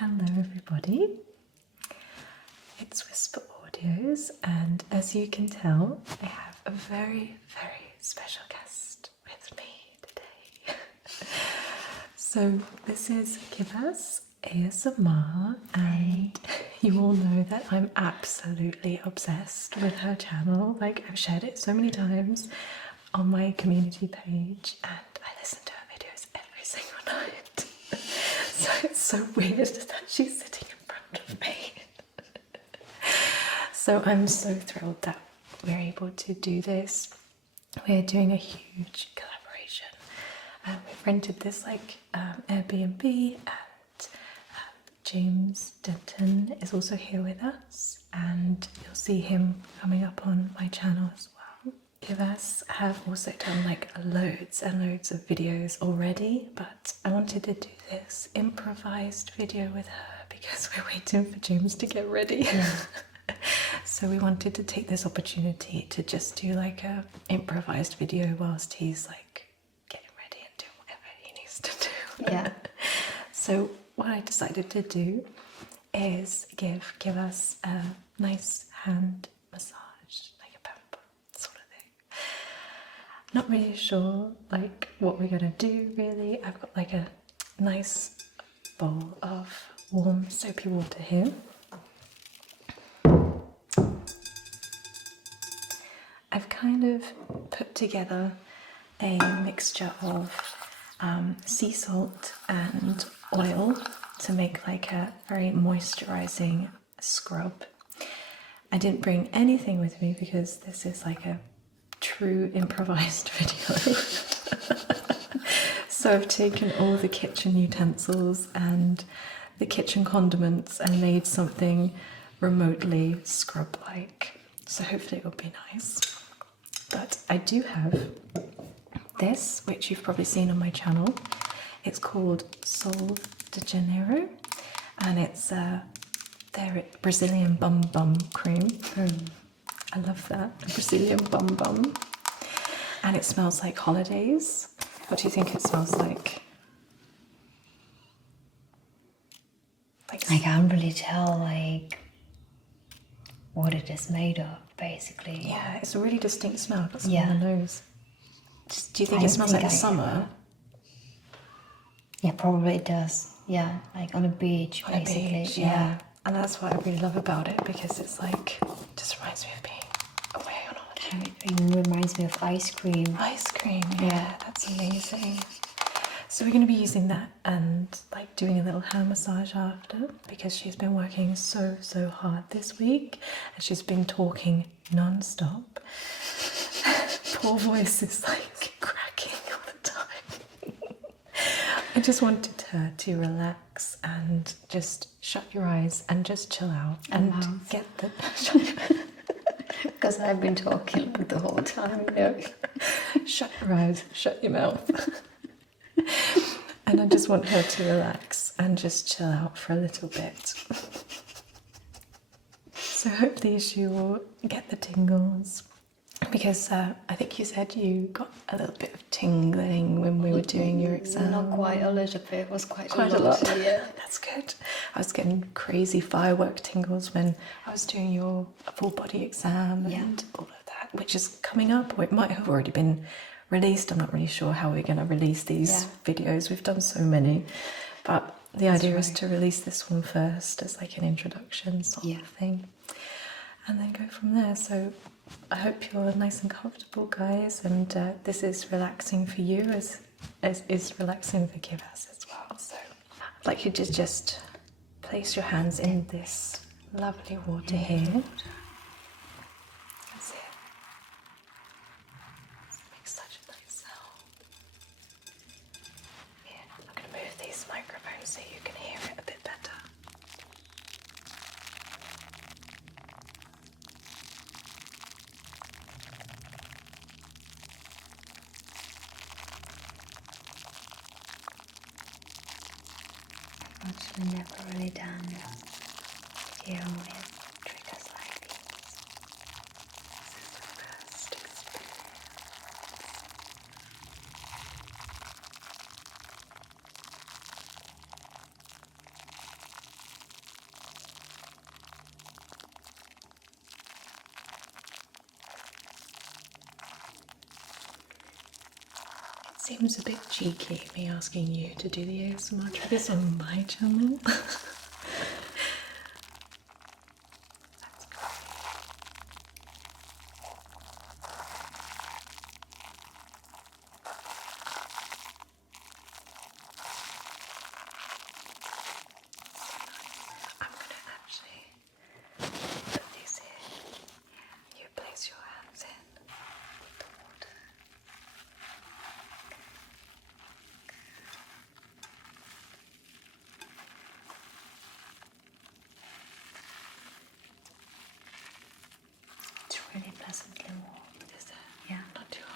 Hello everybody, it's WhisperAudios, and as you can tell, I have a very, very special guest with me today. So this is Kivas ASMR, and you all know that I'm absolutely obsessed with her channel. Like, I've shared it so many times on my community page, and I listen to her videos every single night. So it's so weird that she's sitting in front of me. So I'm so thrilled that we're able to do this. We're doing a huge collaboration. We've rented this Airbnb, and James Denton is also here with us, and you'll see him coming up on my channel as well. Kivas have also done loads and loads of videos already, but I wanted to do this improvised video with her because we're waiting for James to get ready. Yeah. So we wanted to take this opportunity to just do a improvised video whilst he's getting ready and doing whatever he needs to do. Yeah. So what I decided to do is give us a nice hand massage, like a pamper sort of thing. Not really sure what we're gonna do really. I've got a nice bowl of warm soapy water here. I've kind of put together a mixture of sea salt and oil to make a very moisturizing scrub. I didn't bring anything with me because this is a true improvised video. So I've taken all the kitchen utensils and the kitchen condiments and made something remotely scrub-like. So hopefully it'll be nice. But I do have this, which you've probably seen on my channel. It's called Sol de Janeiro, and it's their Brazilian bum bum cream. I love that, Brazilian bum bum. And it smells like holidays. What do you think it smells like? I can't really tell what it is made of, basically. Yeah, it's a really distinct smell. I've got some on the nose. Do you think it smells like a summer? Yeah, probably it does. Yeah, on a beach, basically. On a beach, yeah. And that's what I really love about it, because it's just reminds me of being away on holiday. It reminds me of ice cream. Ice cream, yeah, that's amazing. So we're going to be using that and doing a little hand massage after, because she's been working so hard this week, and she's been talking non-stop. Poor voice is cracking all the time. I just wanted her to relax and just shut your eyes and just chill out and get the because I've been talking the whole time. Shut your eyes, shut your mouth. And I just want her to relax and just chill out for a little bit. So hopefully she will get the tingles, because I think you said you got a little bit of tingling when we were doing your exam. Not quite a little bit, it was quite a lot. Yeah. That's good. I was getting crazy firework tingles when I was doing your full body exam and all of that, which is coming up, or it might have already been released. I'm not really sure how we're going to release these videos. We've done so many, but the idea is to release this one first as an introduction sort of thing, and then go from there. So I hope you're nice and comfortable, guys, and this is relaxing for you as is relaxing for Kivas as well. So I'd like you to just place your hands in this lovely water here. That's it. Makes such a nice sound. Yeah, I'm going to move these microphones so you can hear it a bit better. Actually, never really done here with triggers like these. This is the first experience. seems a bit cheeky, me asking you to do the ASMR triggers on my channel. That's great. I'm going to actually put these in. You place your hands in the water. It's really pleasantly warm. Is that? Yeah. Not too hot.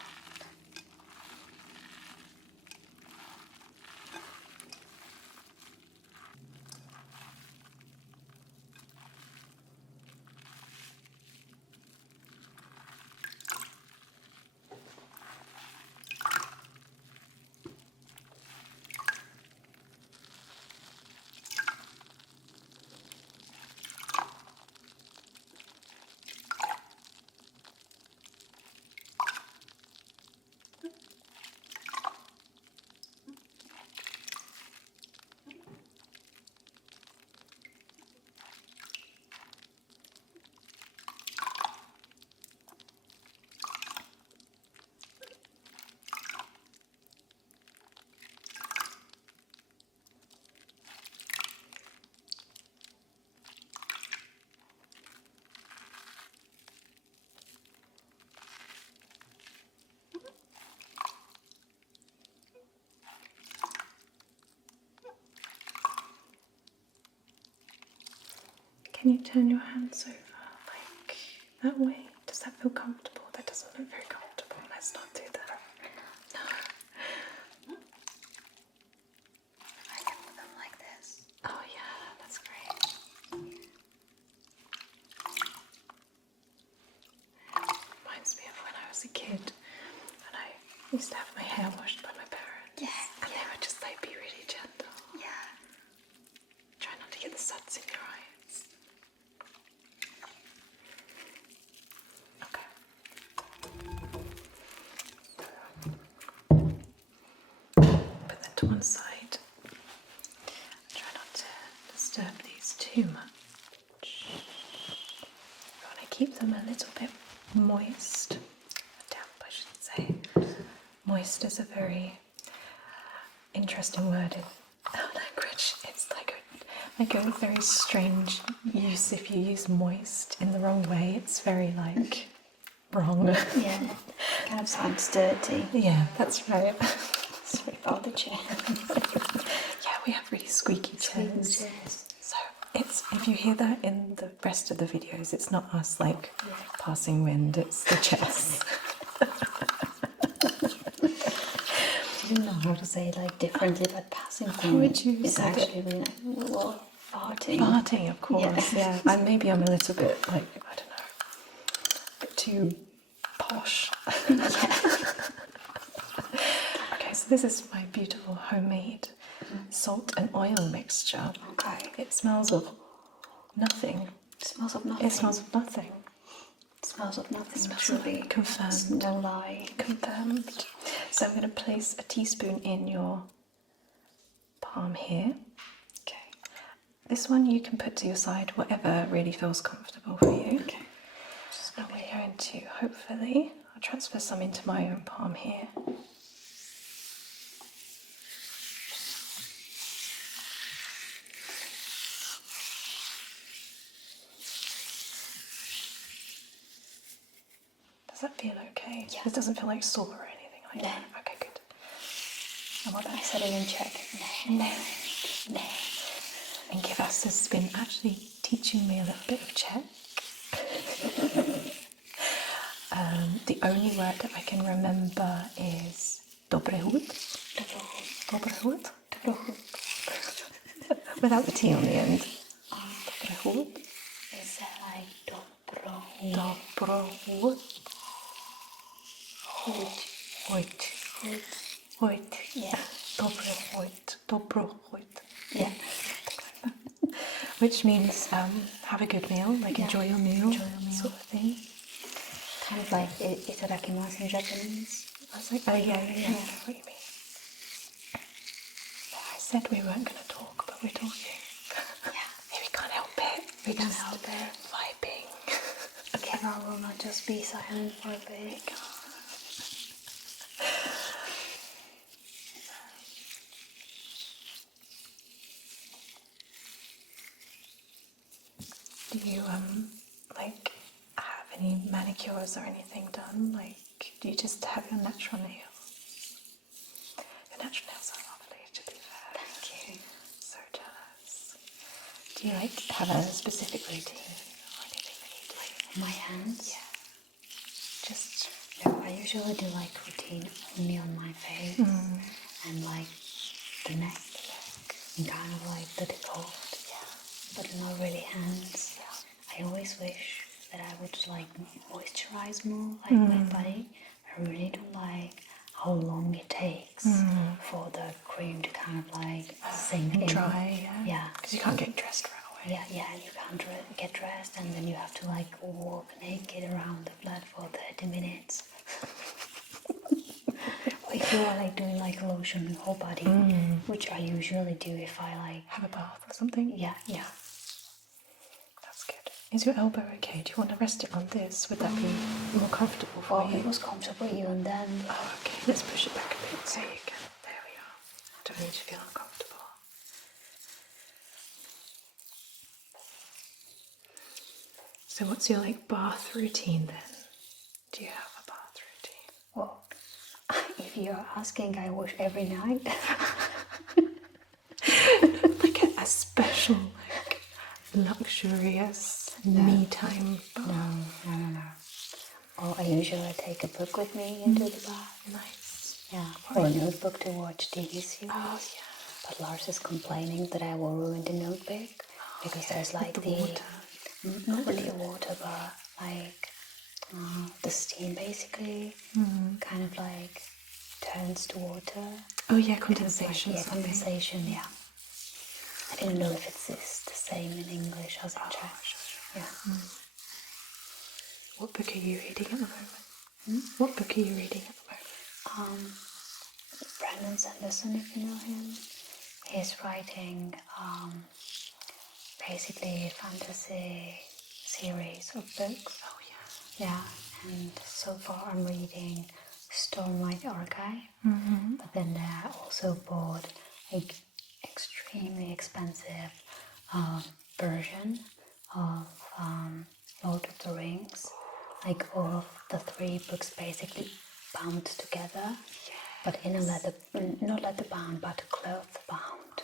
Can you turn your hands over like that way? Does that feel comfortable? That doesn't look very comfortable. Let's not do that. No. I can put them like this. Oh yeah, that's great. Reminds me of when I was a kid and I used to have my hair washed by my parents. Yeah. And they would just like be really gentle. Yeah. Try not to get the suds in your eyes. Put that to one side. Try not to disturb these too much. You want to keep them a little bit moist. Damp, I should say. Moist is a very interesting word in our language. It's like a very strange use. If you use moist in the wrong way, it's very like wrong. Yeah. Kind of sounds dirty. Yeah, that's right. Sorry about the chair. Yeah, we have really squeaky chairs. So it's, if you hear that in the rest of the videos, it's not us like passing wind, it's the chairs. I didn't know how to say it like differently, but passing How would you is say it? actually really like, well, farting. Farting, of course, yeah. And maybe I'm a little bit like, I don't know, a bit too posh. Okay, so this is my beautiful homemade salt and oil mixture. Okay. It smells of nothing. It smells of nothing. It smells of nothing. It smells of nothing. It smells Truly. of confirmed. It's no lie. Confirmed. So I'm going to place a teaspoon in your palm here. Okay. This one you can put to your side, whatever really feels comfortable for you. Okay. And we're going to, hopefully, I'll transfer some into my own palm here. Does that feel okay? Yeah. It doesn't feel like sore or anything like that? Okay, good. And what I said it in Czech. No. And Kivas has been actually teaching me a little bit of Czech. The only word that I can remember is dobrehud. Dobrehud. Without the T on the end. Dobrehud. Is that like dobro? Dobrehud. Hoyt. Yeah. Dobrehud. Yeah. Which means have a good meal, like enjoy your meal, sort of thing. Kind of like itadakimasu in Japanese. I was like, oh yeah, I get what you mean. said we weren't going to talk, but we're talking. Yeah. We can't help it. We can't help it. Vibing. Camera will not just be silent for a bit. Do you like have any manicures or anything done? Like, do you just have your natural nails? Your natural nails are lovely, to be fair. Thank you. So jealous. Do you like have a specific routine or anything that you do? My hands? Yeah. Just, no, I usually do like routine only on my face and like the neck and kind of like the decollete, but not really hands. I always wish that I would like moisturize more like my body. I really don't like how long it takes for the cream to kind of like sink in. Dry, Yeah. Because you can't get dressed right away. Yeah, and you can't get dressed, and then you have to like walk naked around the flat for 30 minutes. Or if you are like doing like lotion on the whole body, which I usually do if I like have a bath or something. Yeah. That's good. Is your elbow okay? Do you want to rest it on this? Would that be more comfortable for Well, you? it was comfortable even then. Oh, okay. Let's push it back a bit so you can. There we are. Don't need to feel uncomfortable. So, what's your like bath routine then? Do you have a bath routine? Well, if you're asking, I wash every night. Like a special, like luxurious me time bath. No. Or I usually take a book with me into the bath. Nice. Yeah, or a notebook to watch TV series. Oh yeah. But Lars is complaining that I will ruin the notebook because there's like the water. Not really water, but like the steam basically kind of like turns to water. Oh yeah, condensation. Like, condensation. Yeah. I don't know if it's the same in English as in Czech. Sure. Yeah. What book are you reading at the moment? What book are you reading at the moment? Brandon Sanderson, if you know him. He's writing basically a fantasy series of books. Oh yeah. Yeah, and so far I'm reading Stormlight Archive, but then I also bought an extremely expensive version of Lord of the Rings, like all of the 3 books basically bound together, but in a not leather bound, but cloth bound.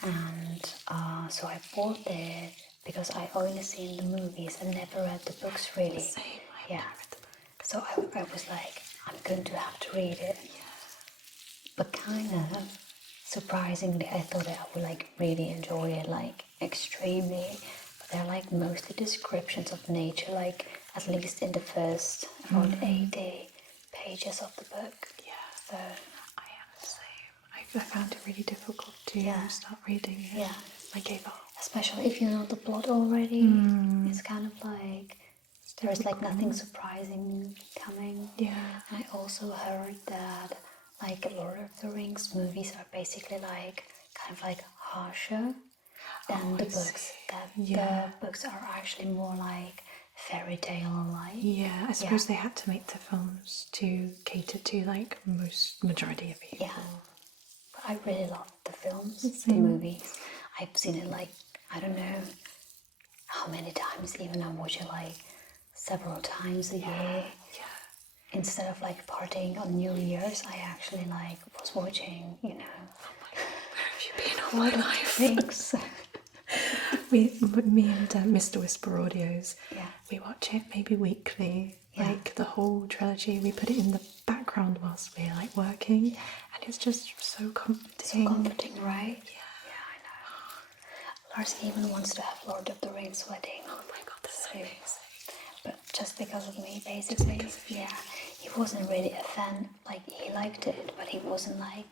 And so I bought it because I only seen the movies and never read the books really. Same. Yeah. So I was like, I'm going to have to read it. Yeah. But kind of surprisingly, I thought that I would like really enjoy it, like extremely. But they're like mostly descriptions of nature, like at least in the first about 80 pages of the book. Yeah. So I am the same. I found it really difficult to start reading it. Yeah. I gave up. especially if you know the plot already, it's kind of like there's like nothing surprising coming. Yeah. And I also heard that like Lord of the Rings movies are basically like kind of like harsher than the books. That the books are actually more like fairy tale like. Yeah, I suppose they had to make the films to cater to like majority of people. Yeah. But I really love the films, the movies. I've seen it like, I don't know how many times, even I watch it like several times a year. Yeah. Instead of like partying on New Year's, I actually like was watching, you know. Oh my God, where have you been all my life? Things. Me and Mr. WhisperAudios, Yeah. we watch it maybe weekly, like the whole trilogy. We put it in the background whilst we're like working, and it's just so comforting. So comforting, right? Yeah. Yeah, I know. Lars even wants to have Lord of the Rings wedding. Oh my God, that's so amazing. But just because of me, basically. Yeah. He wasn't really a fan. Like, he liked it, but he wasn't like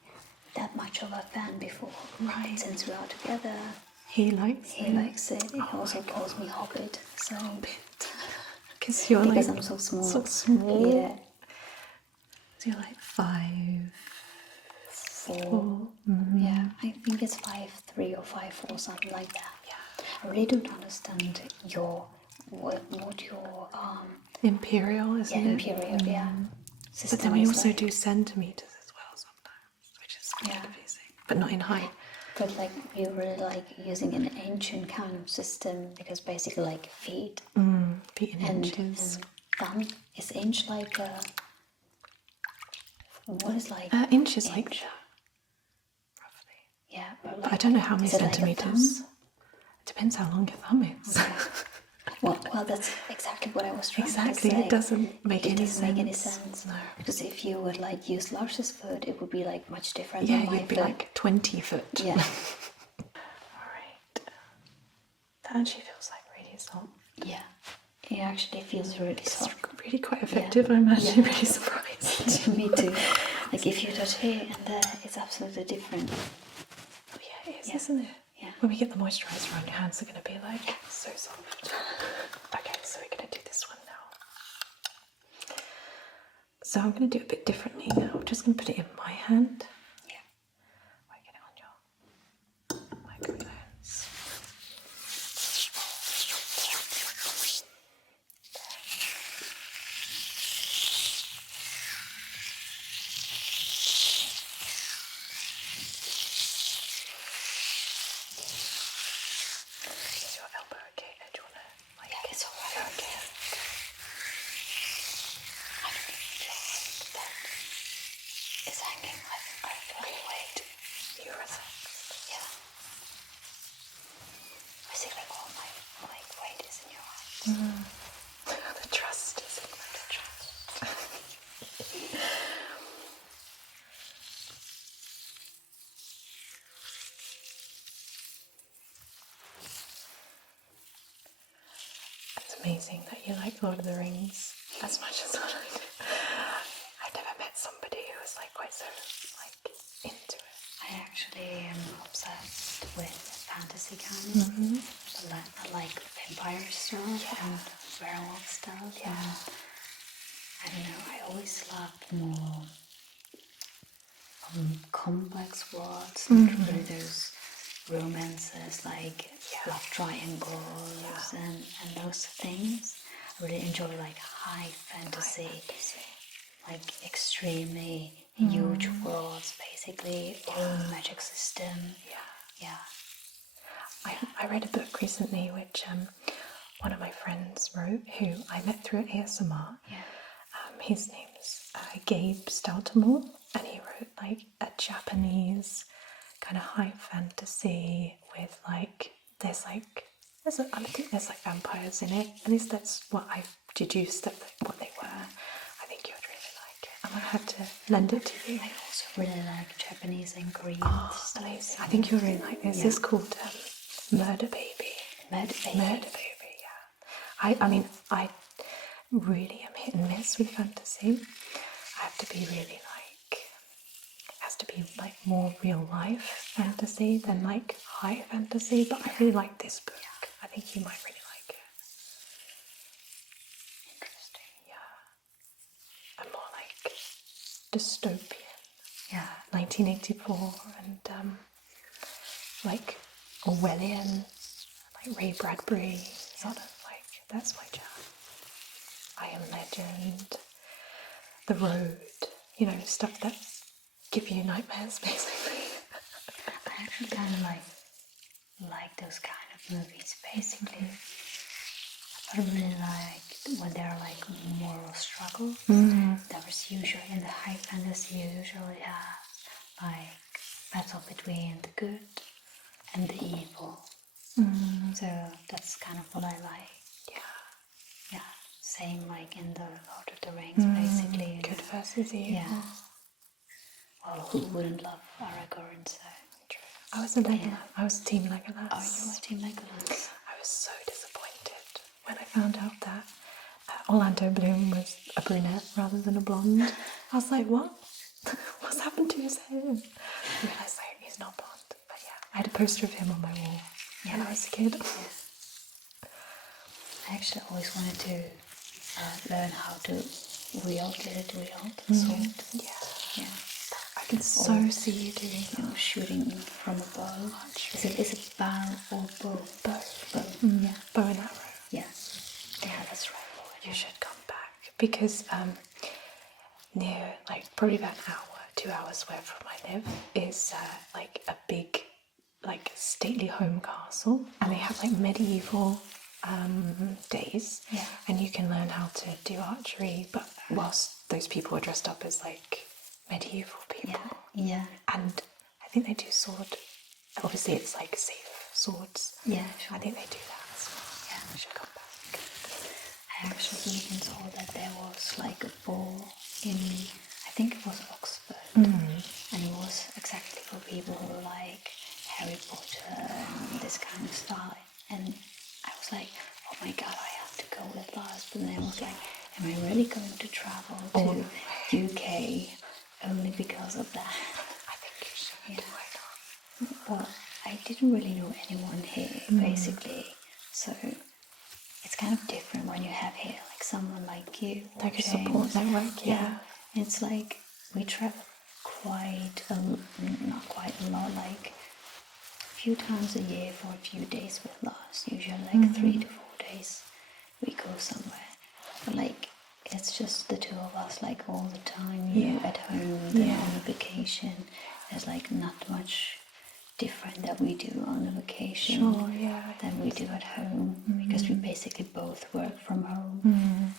that much of a fan before. Right. Since we are together. He likes it. He also calls me Hobbit. So because you're because like I'm so small. So small. Yeah. So you're like 5'7". 5'4". Yeah, I think it's 5'3" or 5'4", something like that. Yeah. I really don't understand what your Imperial, isn't it? imperial But system then we is also like. do centimeters as well sometimes, which is kind of confusing. But not in height. But like we really like using an ancient kind of system because basically like feet Feet in inches. and thumb is inch like what is like Inches like that, roughly. yeah, but But I don't know how many is it like a centimeters. thumb? It depends how long your thumb is. Okay. Well, that's exactly what I was trying Exactly, to say. it doesn't make It any doesn't sense. make any sense. No. Because if you would like use Lars's foot, it would be like much different Yeah, than my you'd be foot. like 20 foot. Yeah. Alright. That actually feels like really soft. Yeah. It actually feels really It's soft. really quite effective. I'm actually really surprised. Me too. Like if you touch here and there, it's absolutely different. Oh yeah, it is, isn't it? Yeah. When we get the moisturiser on, your hands are going to be like so soft. Okay, so we're going to do this one now. So I'm going to do it a bit differently now. I'm just going to put it in my hand. Yeah. Why get it on your microphones? Is your elbow okay? Do you want to like? Yeah, it's alright. Okay. I don't even know that it's hanging. I feel the weight. You relaxed. Yeah. Basically all my weight is in your arms. The trust is in the trust. It's amazing that you like Lord of the Rings as much as I do. I've never met somebody who was like quite so like into it. I actually am obsessed with fantasy kind of. I like vampire stuff and werewolf stuff. Yeah. And I don't know, I always loved more complex worlds, not really those romances like love triangles and those things. I really enjoy like high fantasy. Like extremely huge worlds, basically own magic system. Yeah. I read a book recently which one of my friends wrote, who I met through ASMR. Yeah. His name's Gabe Stoutemore, and he wrote like a Japanese kind of high fantasy with like I think there's like vampires in it. At least that's what I've deduced that what they were. I think you would really like it. I might have to lend it to you. I also really like Japanese and Korean stuff. Amazing. I think you'll really like this. It's called Murder Baby. Murder Baby. Murder Baby, yeah. I mean, I really am hit and miss with fantasy. I have to be really like, it has to be like more real life fantasy than like high fantasy, but I really like this book. I think you might really like it. Interesting. Yeah. And more like dystopian. Yeah. 1984 and like Orwellian, like Ray Bradbury, sort of like, that's my jam. I Am Legend, The Road, you know, stuff that give you nightmares basically. I actually kind of like those kind of movies basically. I really like when they're like moral struggle. That was usually in the high fantasy usually have like battle between the good and the evil. So that's kind of what I like. Yeah. Same like in the Lord of the Rings basically. Good versus evil. Yeah. Well, who wouldn't love Aragorn? So true. I was a Legolas. I was Team Legolas. Oh, you were Team Legolas. I was so disappointed when I found out that Orlando Bloom was a brunette rather than a blonde. I was like, what? What's happened to his hair? I realised like, he's not blonde. But yeah, I had a poster of him on my wall when I was a kid. I actually always wanted to learn how to wield the sword. Yeah. I I can so see you doing you know, shooting from a bow. Is it bow or bow? bow. Bow. Yeah. Bow and arrow. Yeah. Yeah, that's right. You should come back because near, like probably about an hour, 2 hours where from I live is like a big, like stately home castle, and they have like medieval days, and you can learn how to do archery, but whilst those people are dressed up as like medieval people. Yeah. And I think they do sword. Obviously, it's like safe swords. Yeah, sure. I think they do that as well. Yeah, I should come back. I actually even saw that there was like a ball in, I think it was Oxford, and it was exactly for people who like Harry Potter and this kind of style. And I was like, oh my god, I have to go with Lars. But then I was like, am I really going to travel to UK only because of that? I think you should. Why not? But I didn't really know anyone here, basically. So it's kind of different when you have here like someone like you, Like a support network. Yeah. It's like we travel not quite a lot, like a few times a year for a few days with Lars. Usually like 3 to 4 days we go somewhere. But like it's just the two of us like all the time. You at home, then on a vacation. There's like not much different that we do on the vacation than we do at home, because we basically both work from home.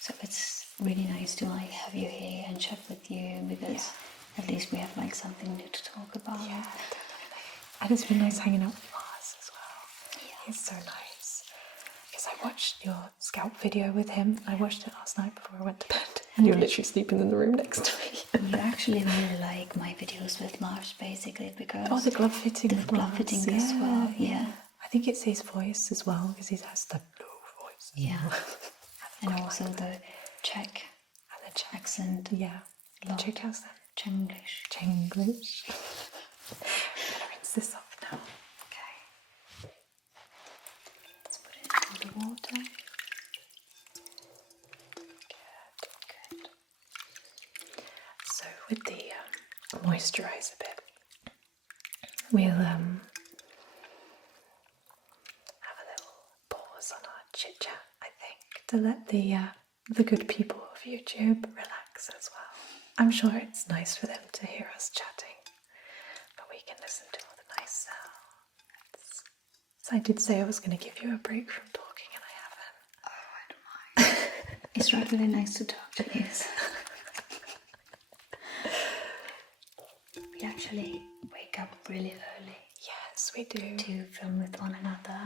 So it's really nice to like have you here and chat with you, because at least we have like something new to talk about. Yeah, definitely. And it's been nice hanging out with Lars as well. Yeah. He's so nice. Because I watched your scalp video with him. I watched it last night before I went to bed. And you were literally sleeping in the room next to me. You actually really like my videos with Lars, basically, because the glove fitting. The glove fitting as well, yeah. I think it's his voice as well, because he has the low voice. Yeah. And also the Czech And the Czech accent. Yeah. Lot. Czech accent. Chenglish. Chenglish. I'm gonna rinse this off now. Okay. Let's put it in the water. Good. So with the moisturiser bit, we'll have a little pause on our chit chat, I think, to let the good people of YouTube relax as well. I'm sure it's nice for them to hear us chatting, but we can listen to all the nice sounds. So I did say I was going to give you a break from talking, and I haven't. Oh, I don't mind. It's really nice to talk to you. We actually wake up really early. Yes, we do. To film with one another.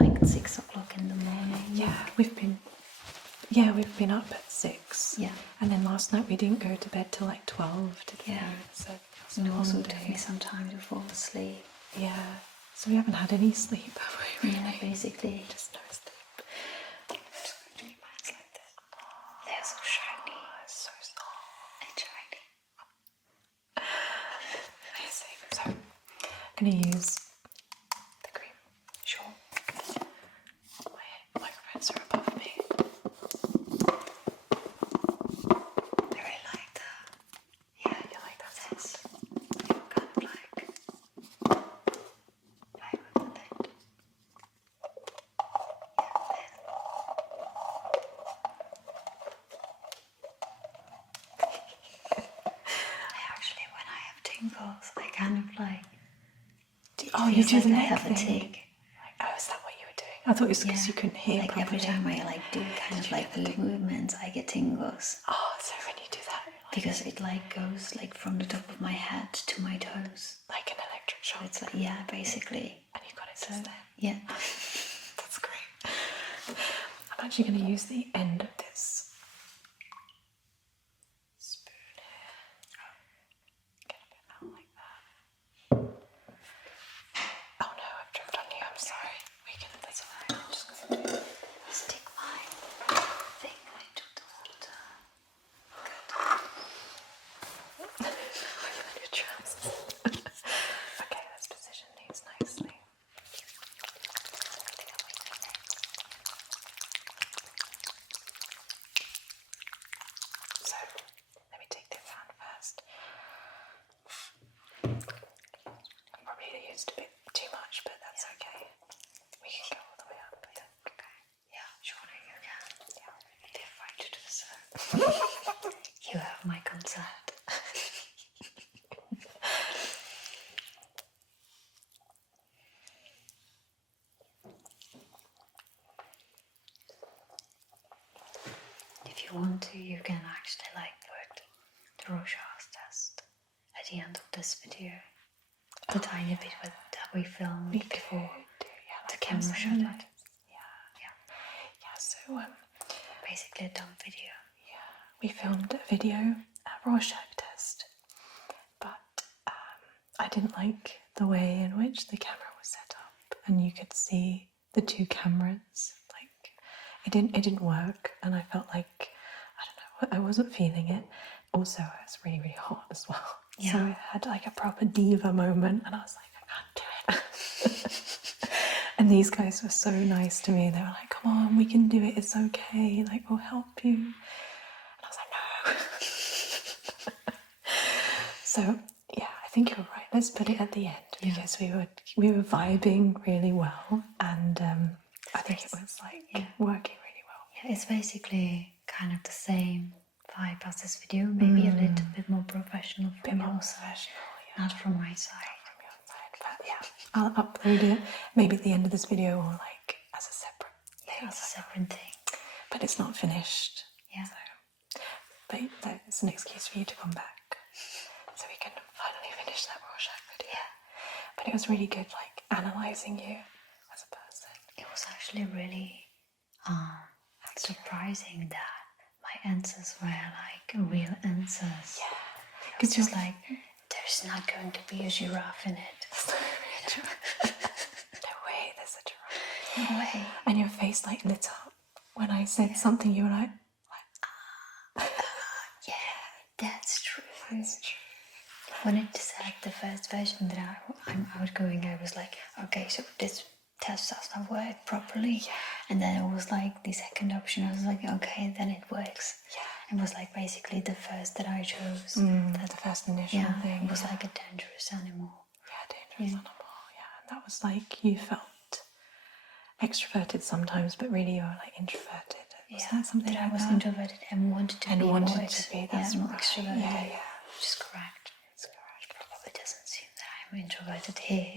Like 6 o'clock in the morning. Yeah, we've been up at 6. Yeah. And then last night we didn't go to bed till like 12, did we? Yeah. So And it also took me some time to fall asleep. Yeah. So we haven't had any sleep, have we, really? Yeah, basically. Just no sleep. I'm just going to do my hands like this. They're so shiny. Oh, it's so soft. And shiny. Amazing. So I'm going to use the cream. Sure. My microphones are above me. I really like that. Yeah, you like that sense? Kind of like play with the thing. I actually, when I have tingles, I kind of like. You do the I neck have a thing. tick. Oh, is that what you were doing? I thought it was because you couldn't hear like properly. every time I like do kind of like the movements, I get tingles. Oh, so when you do that, Because it like goes like from the top of my head to my toes. like an electric shock. It's like, yeah, basically. And you got it just there. Yeah. That's great. I'm actually going to use the end of this spoon here. Get a bit out like that. Oh no, I've dripped on you. I'm sorry. We can. That's alright. I'm just going to Stick my thing into the water. Good trust. Okay, let's position these nicely. much, but that's okay. We can go all the way up. Yeah. Okay. Yeah, surely you can. Yeah. If I to do so. You have my consent. If you want to, you can actually like put the Rorschach test at the end of this video. The tiny bit that we filmed before the camera shut off. Yeah, so basically a dumb video. yeah, we filmed a video, a Rorschach test, but I didn't like the way in which the camera was set up, and you could see the two cameras. Like it didn't work, and I felt like I don't know, I wasn't feeling it. Also, it was really, really hot as well. Yeah. So I had like a proper diva moment, and I was like, I can't do it. And these guys were so nice to me. They were like, come on, we can do it. It's okay. Like, we'll help you. And I was like, no. So, yeah, I think you're right. Let's put it at the end because we were vibing really well. And I think it was like working really well. Yeah, it's basically kind of the same vibe as this video, maybe a little bit more professional from your side, not from my side. But yeah, I'll upload it maybe at the end of this video or like as a separate thing. Yeah, it's a separate thing. But it's not finished. Yeah. So, but that's an excuse for you to come back. So we can finally finish that Rorschach video. Yeah. But it was really good, like, analysing you as a person. It was actually really surprising that my answers were like real answers. Yeah. It's just like, there's not going to be a giraffe in it. No way, there's a giraffe. No way. And your face like lit up when I said something. You were like, yeah, that's true. That's true. When it said the first version that I was going, I was like, okay, so this test does not work properly. Yeah. And then it was like the second option. I was like, okay, then it works. Yeah. It was like basically the first that I chose. The first initial thing. It was like a dangerous animal. Yeah, dangerous animal. Yeah, and that was like you felt extroverted sometimes, but really you were like introverted. Was that something that like I was that? introverted and wanted to be more extroverted. That's more right. extroverted. Yeah. Which is correct. It's correct. Probably doesn't seem that I'm introverted here,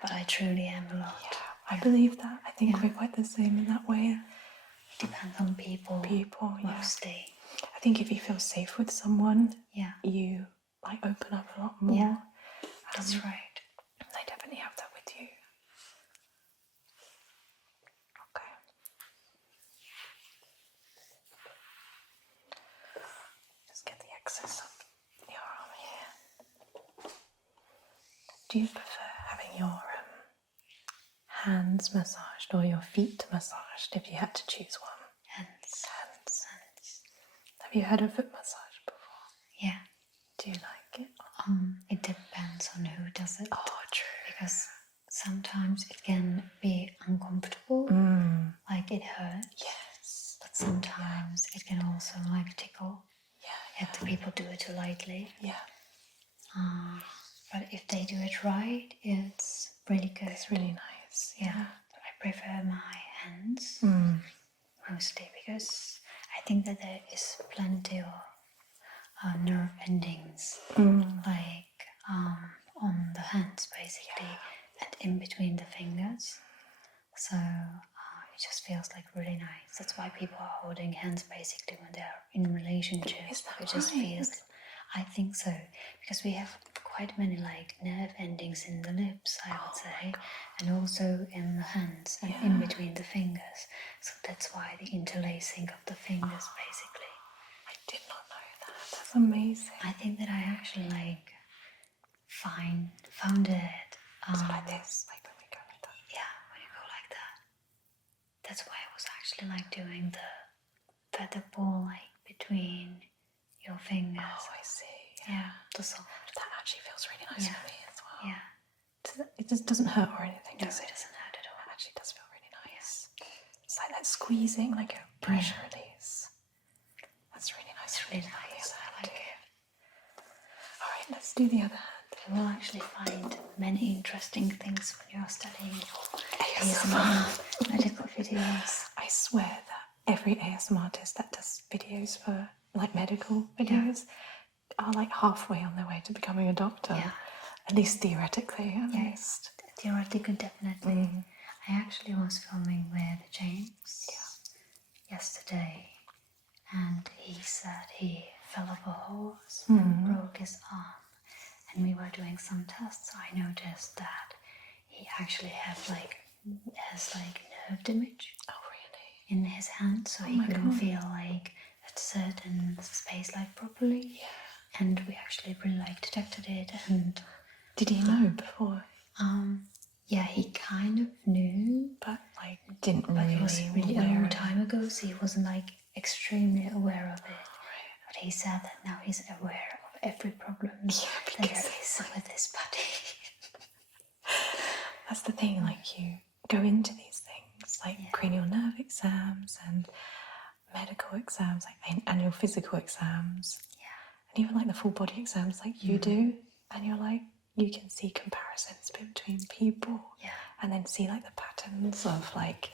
but I truly am a lot. Yeah, I believe that. I think we're quite the same in that way. It depends on people. Mostly. I think if you feel safe with someone, you like open up a lot more. Yeah, that's right. I definitely have that with you. Okay. Just get the excess of your arm here. Do you prefer having your hands massaged or your feet massaged if you had to choose one? Hands. Have you had a foot massage before? Yeah. Do you like it? It depends on who does it. Oh, true. Because sometimes it can be uncomfortable, like it hurts. Yes. But sometimes it can also like tickle. Yeah. If the people do it too lightly. Yeah. But if they do it right, it's really good. It's really nice. Yeah. But I prefer my hands mostly because I think that there is plenty of nerve endings, like on the hands basically, and in between the fingers. So it just feels like really nice. That's why people are holding hands basically when they're in relationships. It just feels. I think so, because we have quite many like nerve endings in the lips, I would say, and also in the hands and in between the fingers. So that's why the interlacing of the fingers, basically. I did not know that. That's amazing. I think that I actually like found it. So like this, like when we go like that. Yeah, when you go like that. That's why I was actually like doing the feather ball like between your fingers. Oh, I see. Yeah, the soft. That actually feels really nice for me as well. Yeah. It just doesn't hurt or anything, does it? it? It doesn't hurt at all. It actually does feel really nice. It's like that squeezing, like a pressure release. That's really nice. It's really nice. I like it. Alright, let's do the other hand. You will actually find many interesting things when you're studying for ASMR medical videos. I swear that every ASMR artist that does videos for like medical videos are like halfway on their way to becoming a doctor. Yeah. At least theoretically, at least. Theoretically, definitely. I actually was filming with James yesterday, and he said he fell off a horse and broke his arm. And we were doing some tests. I noticed that he actually has like nerve damage. Oh, really? In his hand, so he couldn't feel like a certain space like properly. Yeah. And we actually really like detected it. And did he know before? Yeah, he kind of knew, but like didn't but really. It was really a long time ago, so he wasn't like extremely aware of it. Right. But he said that now he's aware of every problem that there is with his body. That's the thing, like you go into these things like cranial nerve exams and medical exams, like annual physical exams, and even like the full body exams like you do, and you're like, you can see comparisons between people and then see like the patterns of like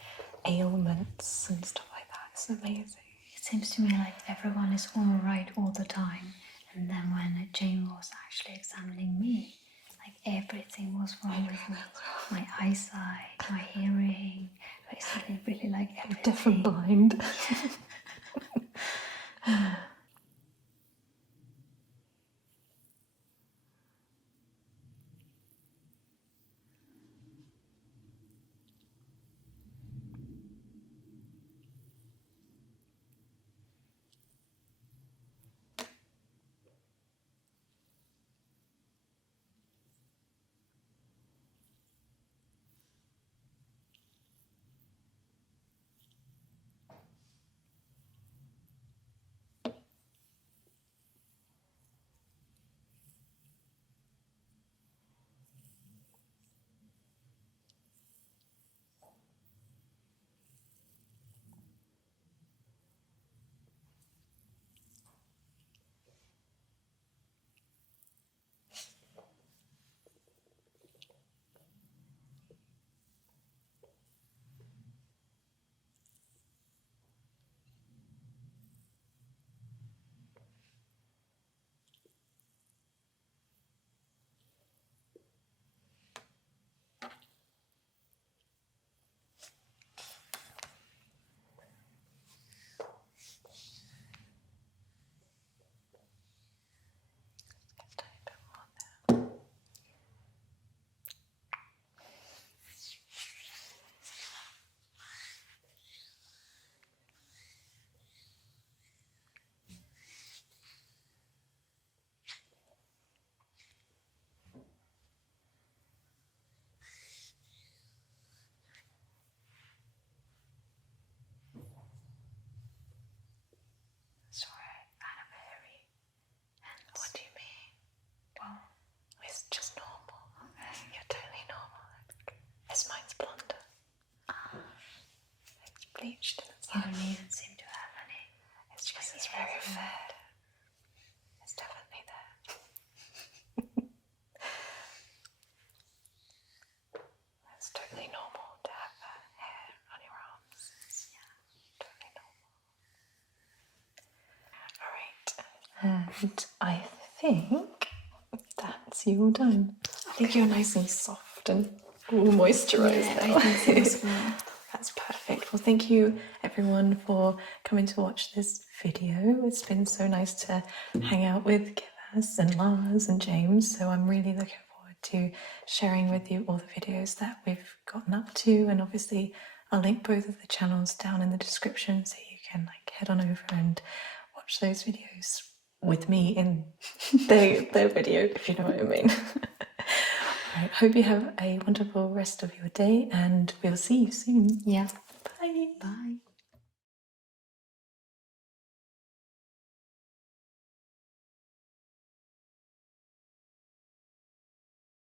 ailments and stuff like that. It's amazing. It seems to me like everyone is all right all the time, and then when Jane was actually examining me, like everything was wrong with me. My eyesight, my hearing, basically really like everything. Deaf and blind. Sorry, kind of hairy. And what do you mean? Well, it's just normal. You're totally normal. As mine's blonder. It's bleached You don't even seem to have any. It's because it's very fair. It's definitely there. It's totally normal to have hair on your arms. It's totally normal. Alright, and I think that's you all done. I think you're nice and soft and all moisturised now. I think so as well. That's perfect. Well, thank you everyone for coming to watch this video. It's been so nice to hang out with Kivas and Lars and James. So I'm really looking forward to sharing with you all the videos that we've gotten up to. And obviously I'll link both of the channels down in the description so you can like head on over and watch those videos with me in their video, if you know what I mean. Right, hope you have a wonderful rest of your day and we'll see you soon. Yeah. Bye. Bye.